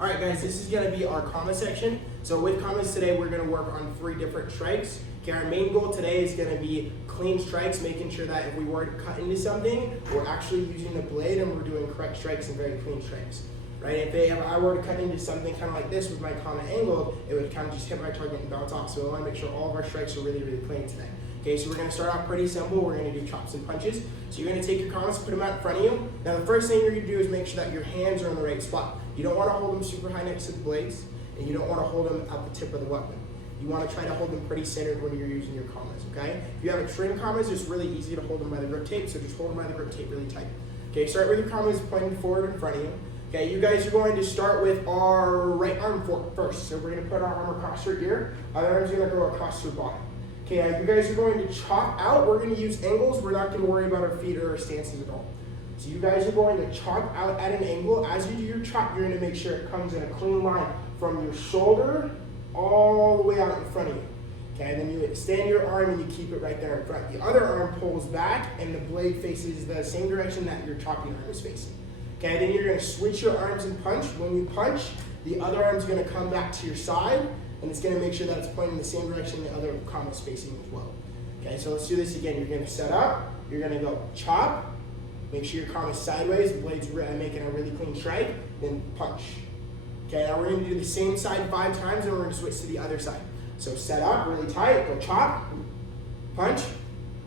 All right, guys, this is going to be our comma section. So with commas today, we're going to work on 3 different strikes. Okay, our main goal today is going to be clean strikes, making sure that if we were to cut into something, we're actually using the blade and we're doing correct strikes and very clean strikes. Right? If I were to cut into something kind of like this with my comma angled, it would kind of just hit my target and bounce off. So we want to make sure all of our strikes are really, really clean today. Okay, so we're going to start off pretty simple. We're going to do chops and punches. So you're going to take your commas, put them out in front of you. Now the first thing you're going to do is make sure that your hands are in the right spot. You don't want to hold them super high next to the blades, and you don't want to hold them at the tip of the weapon. You want to try to hold them pretty centered when you're using your commas, okay? If you have extreme commas, it's really easy to hold them by the grip tape, so just hold them by the grip tape really tight. Okay, start with your commas pointed forward in front of you. Okay, you guys are going to start with our right arm first. So we're going to put our arm across your ear. Other arm's going to go across your body. Okay, you guys are going to chop out. We're going to use angles. We're not going to worry about our feet or our stances at all. So you guys are going to chop out at an angle. As you do your chop, you're going to make sure it comes in a clean line from your shoulder all the way out in front of you. Okay, then you extend your arm and you keep it right there in front. The other arm pulls back and the blade faces the same direction that your chopping arm is facing. Okay, then you're going to switch your arms and punch. When you punch, the other arm's going to come back to your side and it's going to make sure that it's pointing the same direction the other comma is facing as well. Okay, so let's do this again. You're going to set up, you're going to go chop, make sure your comma is sideways, the blade's making a really clean strike, then punch. Okay, now we're going to do the same side 5 times and we're going to switch to the other side. So set up, really tight, go chop, punch,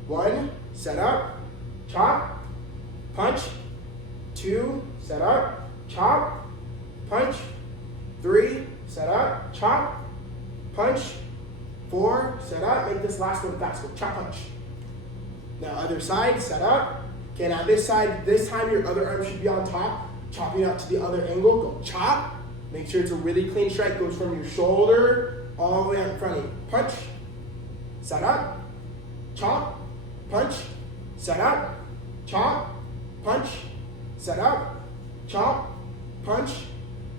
1, set up, chop, punch, 2, set up, chop, punch, 3, set up, chop, punch, 4, set up, make this last one fast, go chop, punch. Now other side, set up. Okay, now this side, this time your other arm should be on top, chopping out to the other angle, go chop. Make sure it's a really clean strike, goes from your shoulder all the way out in front of you. Punch, set up, chop, punch, set up, chop, punch, set up, chop, punch,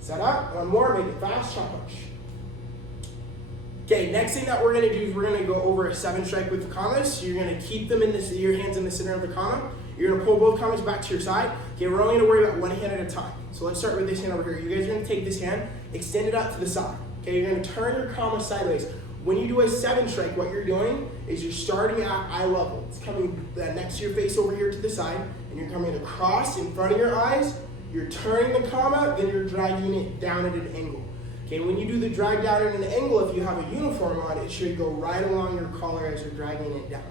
set up. One more, make it fast, chop, punch. Okay, next thing that we're going to do is we're going to go over a 7 strike with the commas. So you're going to keep them in your hands in the center of the comma. You're going to pull both commas back to your side. Okay, we're only going to worry about one hand at a time. So let's start with this hand over here. You guys are going to take this hand, extend it out to the side. Okay, you're going to turn your comma sideways. When you do a 7 strike, what you're doing is you're starting at eye level. It's coming next to your face over here to the side, and you're coming across in front of your eyes. You're turning the comma, then you're dragging it down at an angle. Okay, when you do the drag down at an angle, if you have a uniform on, it should go right along your collar as you're dragging it down.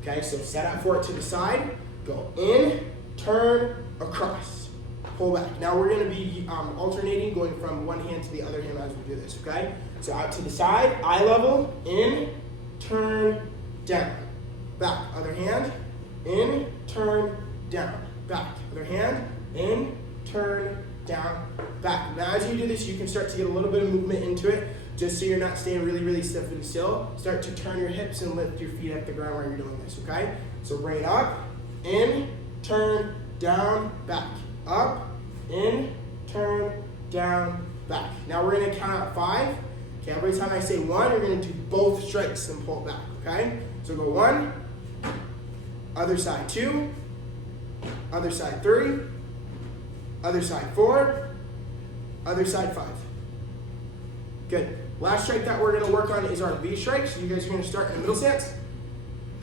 Okay, so set up for it to the side, go in, turn, across, pull back. Now we're going to be alternating, going from one hand to the other hand as we do this, okay? So out to the side, eye level, in, turn, down, back. Other hand, in, turn, down, back. Other hand, in, turn, down, back. Now as you do this, you can start to get a little bit of movement into it, just so you're not staying really, really stiff and still. Start to turn your hips and lift your feet off the ground while you're doing this, okay? So bring it up, in, turn, down, back. Up, in, turn, down, back. Now we're going to count out 5. Okay, every time I say 1, you're going to do both strikes and pull it back, okay? So go 1, other side 2, other side 3, other side 4, other side 5. Good. Last strike that we're going to work on is our V strike. So you guys are going to start in the middle stance.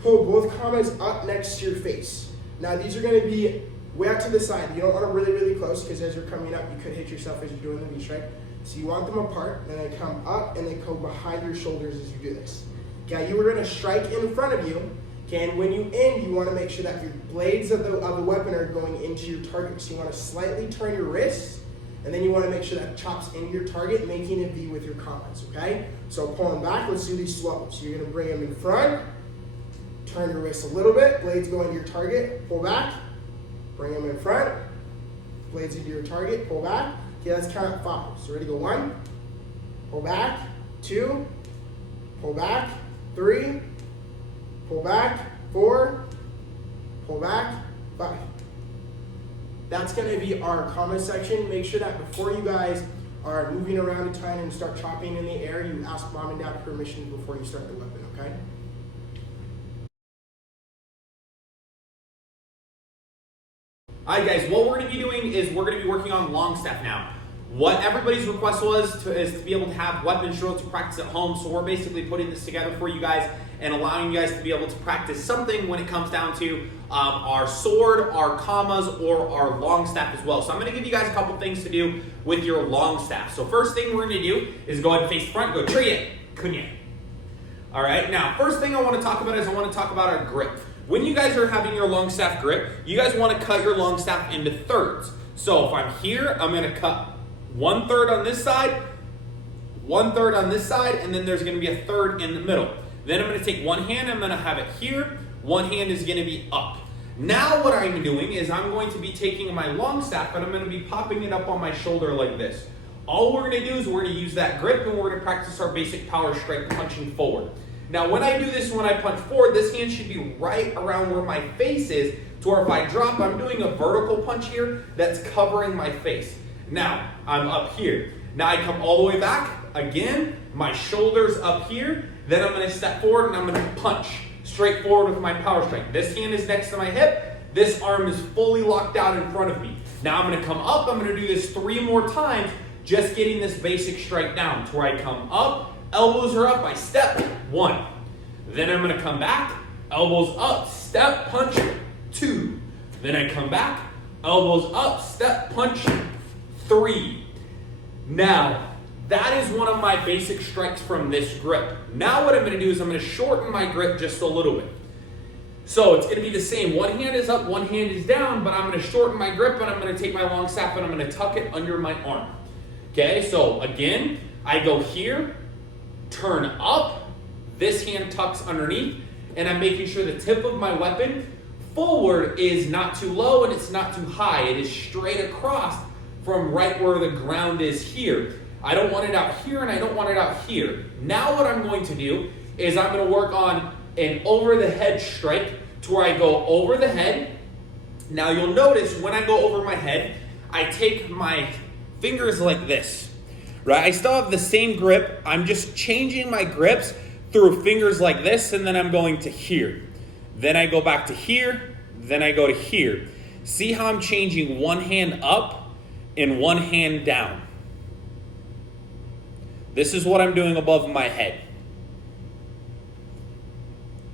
Pull both commas up next to your face. Now these are going to be way out to the side. You don't want them really, really close because as you're coming up, you could hit yourself as you're doing the V strike. So you want them apart, and they come up and they go behind your shoulders as you do this. Okay, you are going to strike in front of you. Okay, and when you end, you want to make sure that your blades of the weapon are going into your target. So you want to slightly turn your wrists, and then you want to make sure that chops into your target, making a V with your commas, okay? So pulling back, let's do these slow. So you're going to bring them in front, turn your wrists a little bit, blades go into your target, pull back, bring them in front, blades into your target, pull back. Okay, let's count up 5. So ready, go 1, pull back, 2, pull back, 3, pull back, 4, pull back, 5. That's going to be our comma section. Make sure that before you guys are moving around a ton and start chopping in the air, you ask mom and dad permission before you start the weapon, okay? Alright guys, what we're going to be doing is we're going to be working on Longstaff now. what everybody's request is to be able to have weapons drills to practice at home. So we're basically putting this together for you guys and allowing you guys to be able to practice something when it comes down to our sword, our commas, or our Longstaff as well. So I'm going to give you guys a couple things to do with your Longstaff. So first thing we're going to do is go ahead and face front, go Triye, Kunye. All right, now first thing I want to talk about is I want to talk about our grip. When you guys are having your Longstaff grip, you guys want to cut your Longstaff into thirds. So if I'm here, I'm going to cut 1/3 on this side, 1/3 on this side, and then there's going to be a third in the middle. Then I'm going to take one hand, I'm going to have it here, one hand is going to be up. Now what I'm doing is I'm going to be taking my Longstaff and I'm going to be popping it up on my shoulder like this. All we're going to do is we're going to use that grip and we're going to practice our basic power strike punching forward. Now when I do this, when I punch forward, this hand should be right around where my face is, to where if I drop, I'm doing a vertical punch here that's covering my face. Now, I'm up here. Now I come all the way back. Again, my shoulder's up here. Then I'm going to step forward and I'm going to punch straight forward with my power strike. This hand is next to my hip. This arm is fully locked out in front of me. Now I'm going to come up. I'm going to do this 3 more times, just getting this basic strike down. To where I come up, elbows are up, I step, 1. Then I'm going to come back, elbows up, step, punch, 2. Then I come back, elbows up, step, punch, 3. Now, that is one of my basic strikes from this grip. Now what I'm going to do is I'm going to shorten my grip just a little bit. So it's going to be the same. One hand is up, one hand is down, but I'm going to shorten my grip and I'm going to take my Longstaff and I'm going to tuck it under my arm. Okay, so again, I go here, turn up, this hand tucks underneath, and I'm making sure the tip of my weapon forward is not too low and it's not too high. It is straight across from right where the ground is here. I don't want it out here and I don't want it out here. Now what I'm going to do is I'm going to work on an over the head strike, to where I go over the head. Now you'll notice when I go over my head, I take my fingers like this, right? I still have the same grip. I'm just changing my grips through fingers like this, and then I'm going to here. Then I go back to here, then I go to here. See how I'm changing one hand up and one hand down. This is what I'm doing above my head.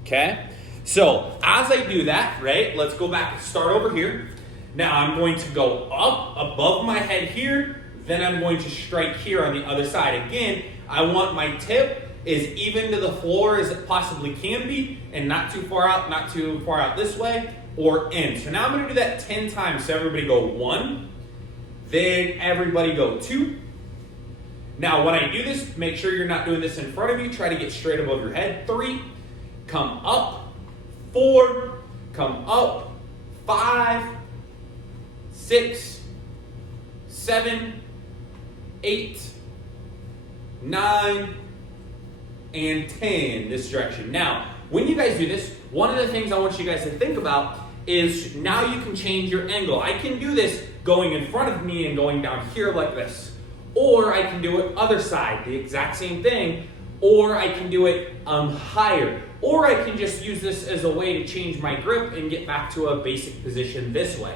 Okay? So, as I do that, right, let's go back and start over here. Now I'm going to go up above my head here, then I'm going to strike here on the other side. Again, I want my tip as even to the floor as it possibly can be, and not too far out this way, or in. So now I'm going to do that 10 times. So everybody go 1, then everybody go 2. Now when I do this, make sure you're not doing this in front of you. Try to get straight above your head. 3, come up, 4, come up, 5, 6, 7, 8, 9, and 10 this direction. Now, when you guys do this, one of the things I want you guys to think about is now you can change your angle. I can do this going in front of me and going down here like this. Or I can do it other side, the exact same thing. Or I can do it higher. Or I can just use this as a way to change my grip and get back to a basic position this way.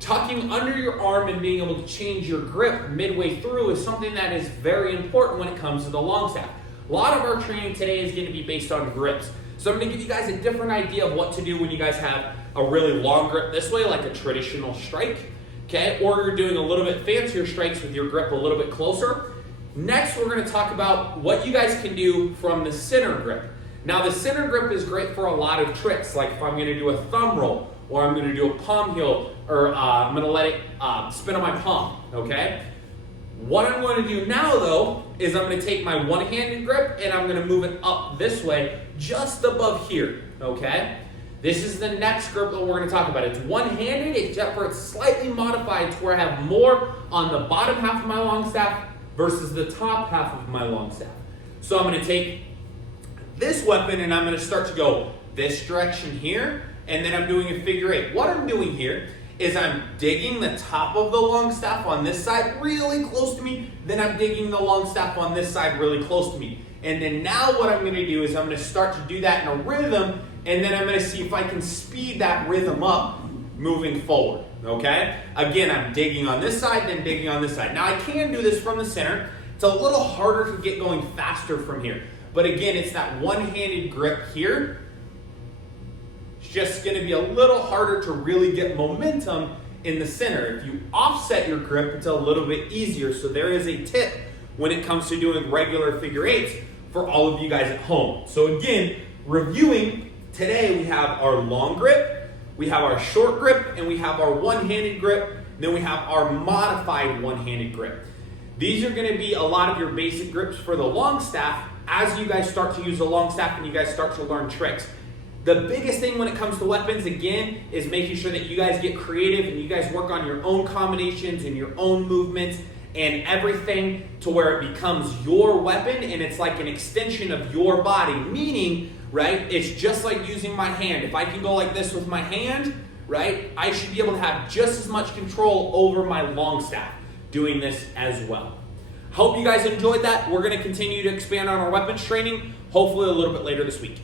Tucking under your arm and being able to change your grip midway through is something that is very important when it comes to the Longstaff. A lot of our training today is going to be based on grips. So I'm going to give you guys a different idea of what to do when you guys have a really long grip this way, like a traditional strike, okay? Or you're doing a little bit fancier strikes with your grip a little bit closer. Next, we're going to talk about what you guys can do from the center grip. Now, the center grip is great for a lot of tricks, like if I'm going to do a thumb roll, or I'm going to do a palm heel, or I'm going to let it spin on my palm, okay? What I'm going to do now, though, is I'm going to take my one-handed grip and I'm going to move it up this way, just above here, okay? This is the next grip that we're going to talk about. It's one-handed, except for it's slightly modified to where I have more on the bottom half of my Longstaff versus the top half of my Longstaff. So I'm going to take this weapon and I'm going to start to go this direction here, and then I'm doing a figure 8. What I'm doing here is I'm digging the top of the Longstaff on this side really close to me, then I'm digging the Longstaff on this side really close to me. And then now what I'm going to do is I'm going to start to do that in a rhythm, and then I'm going to see if I can speed that rhythm up moving forward, okay? Again, I'm digging on this side, then digging on this side. Now, I can do this from the center. It's a little harder to get going faster from here. But again, it's that one-handed grip here. It's just gonna be a little harder to really get momentum in the center. If you offset your grip, it's a little bit easier. So there is a tip when it comes to doing regular figure eights for all of you guys at home. So again, reviewing, today we have our long grip, we have our short grip, and we have our one-handed grip, and then we have our modified one-handed grip. These are gonna be a lot of your basic grips for the Longstaff as you guys start to use the Longstaff and you guys start to learn tricks. The biggest thing when it comes to weapons, again, is making sure that you guys get creative and you guys work on your own combinations and your own movements and everything to where it becomes your weapon and it's like an extension of your body. Meaning, right, it's just like using my hand. If I can go like this with my hand, right, I should be able to have just as much control over my Longstaff doing this as well. Hope you guys enjoyed that. We're going to continue to expand on our weapons training, hopefully a little bit later this week.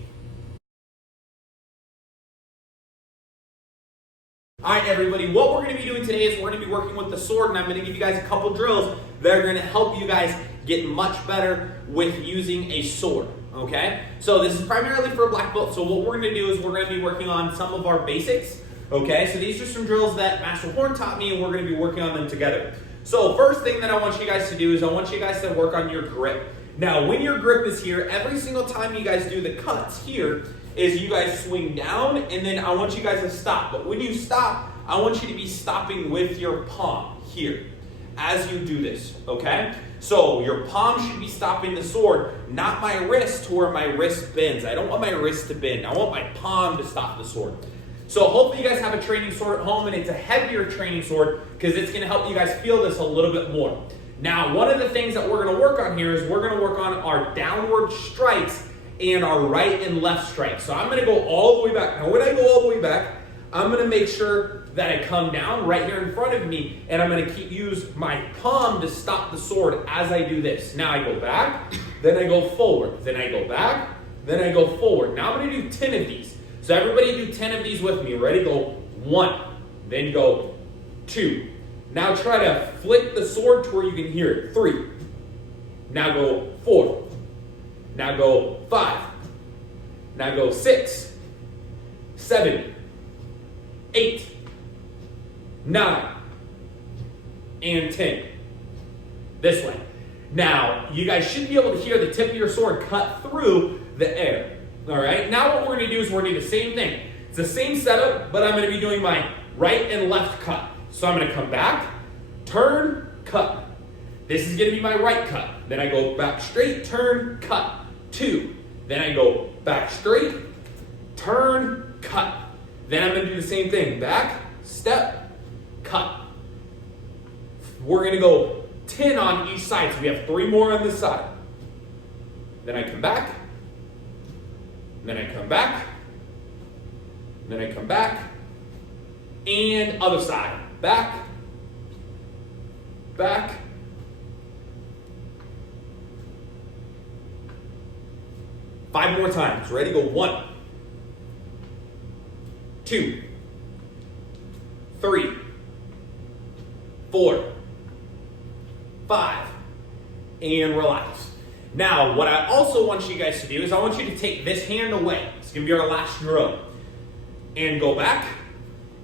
All right, everybody, what we're going to be doing today is we're going to be working with the sword, and I'm going to give you guys a couple drills that are going to help you guys get much better with using a sword, okay? So this is primarily for a black belt, so what we're going to do is we're going to be working on some of our basics, okay? So these are some drills that Master Horn taught me, and we're going to be working on them together. So first thing that I want you guys to do is I want you guys to work on your grip. Now, when your grip is here, every single time you guys do the cuts here, is you guys swing down, and then I want you guys to stop. But when you stop, I want you to be stopping with your palm here as you do this, okay? So your palm should be stopping the sword, not my wrist to where my wrist bends. I don't want my wrist to bend. I want my palm to stop the sword. So hopefully you guys have a training sword at home, and it's a heavier training sword because it's gonna help you guys feel this a little bit more. Now, one of the things that we're gonna work on here is we're gonna work on our downward strikes and our right and left strikes. So I'm gonna go all the way back. Now when I go all the way back, I'm gonna make sure that I come down right here in front of me, and I'm gonna use my palm to stop the sword as I do this. Now I go back, then I go forward, then I go back, then I go forward. Now I'm gonna do 10 of these. So everybody do 10 of these with me. Ready? Go 1, then go 2. Now try to flick the sword to where you can hear it. 3. Now go 4. Now go 5. Now go 6, 7, 8, 9, and 10. This way. Now, you guys should be able to hear the tip of your sword cut through the air. All right? Now what we're going to do is we're going to do the same thing. It's the same setup, but I'm going to be doing my right and left cut. So I'm going to come back, turn, cut. This is going to be my right cut. Then I go back straight, turn, cut. 2. Then I go back straight, turn, cut. Then I'm going to do the same thing. Back, step, cut. We're going to go 10 on each side. So we have 3 more on this side. Then I come back. Then I come back. Then I come back. And other side. Back. Back. Five more times. Ready? Go 1, 2, 3, 4, 5, and relax. Now, what I also want you guys to do is I want you to take this hand away. It's going to be our last drill. And go back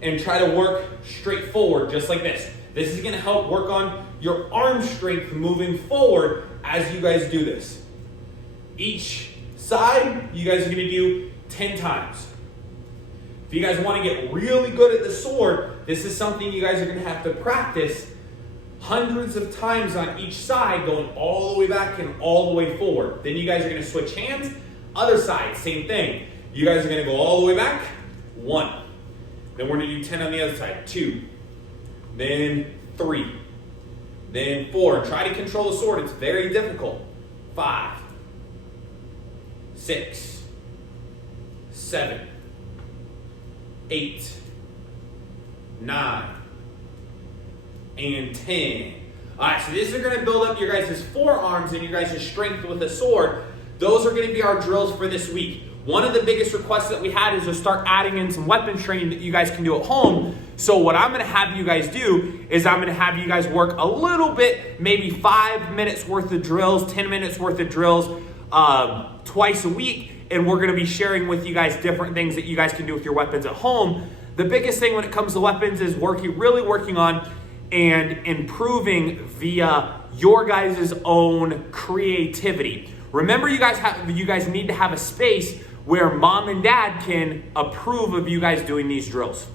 and try to work straight forward, just like this. This is going to help work on your arm strength moving forward as you guys do this. Each side, you guys are going to do 10 times. If you guys want to get really good at the sword, this is something you guys are going to have to practice hundreds of times on each side, going all the way back and all the way forward. Then you guys are going to switch hands. Other side, same thing. You guys are going to go all the way back. 1. Then we're going to do 10 on the other side. 2. Then 3. Then 4. Try to control the sword. It's very difficult. 5. 6. 7. 8. 9. And 10. All right, so these are going to build up your guys' forearms and your guys' strength with the sword. Those are going to be our drills for this week. one of the biggest requests that we had is to start adding in some weapons training that you guys can do at home. So what I'm gonna have you guys do is I'm gonna have you guys work a little bit, maybe 5 minutes worth of drills, 10 minutes worth of drills twice a week. And we're gonna be sharing with you guys different things that you guys can do with your weapons at home. The biggest thing when it comes to weapons is really working on and improving via your guys' own creativity. Remember, you guys need to have a space where mom and dad can approve of you guys doing these drills.